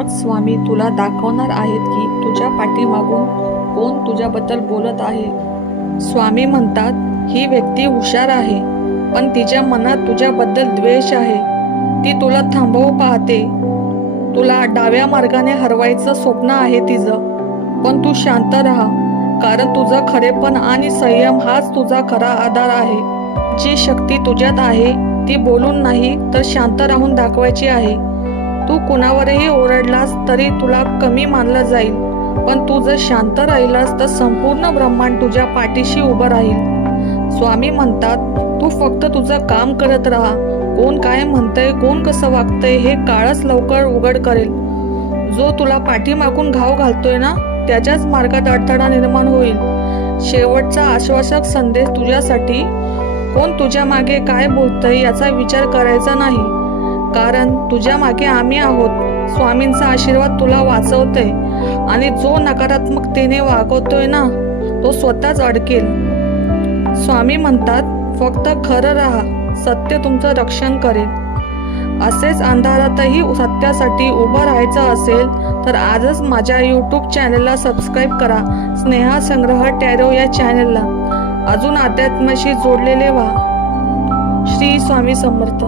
आज स्वामी तुला दाखवणार आहेत की तुझ्या पाठीमागून कोण तुझ्याबद्दल बोलत आहे। स्वामी म्हणतात ही व्यक्ती हुशार आहे, पण तिच्या मनात तुझ्याबद्दल द्वेष आहे। ती तुला थांबवू पाहते, तुला डाव्या मार्गाने हरवायचं स्वप्न आहे तिचं। पण तू शांत राहा, कारण तुझं खरेपण आणि संयम हाच तुझा खरा आधार आहे। जी शक्ती तुझ्यात आहे ती बोलून नाही तर शांत राहून दाखवायची आहे। तू कुणावरही ओरडलास तरी तुला कमी मानलं जाईल, पण तू जर शांत राहिलास तर संपूर्ण ब्रह्मांड तुझ्या पाठीशी उभं राहील। स्वामी म्हणतात तू फक्त तुझं काम करत राहा। कोण काय म्हणतंय, कोण कसं वागतंय हे काळच लवकर उघड करेल। जो तुला पाठीमागून घाव घालतोय ना त्याच्याच मार्गात अडथळा निर्माण होईल। शेवटचा आश्वासक संदेश तुझ्यासाठी, कोण तुझ्या मागे काय बोलतंय याचा विचार करायचा नाही, कारण तुझ्या मागे आम्ही आहोत। स्वामींचा आशीर्वाद तुला वाचवतोय आणि जो नकारात्मकतेने वागवतोय ना तो स्वतःच अडकेल। स्वामी म्हणतात फक्त खरं राहा, सत्य तुमचं रक्षण करेल। असेच अंधारातही सत्यासाठी उभं राहायचं असेल तर आजच माझ्या यूट्यूब चॅनलला सबस्क्राईब करा, स्नेहा संग्रह टॅरो या चॅनलला। अजून अध्यात्माशी जोडलेले व्हा। श्री स्वामी समर्थ।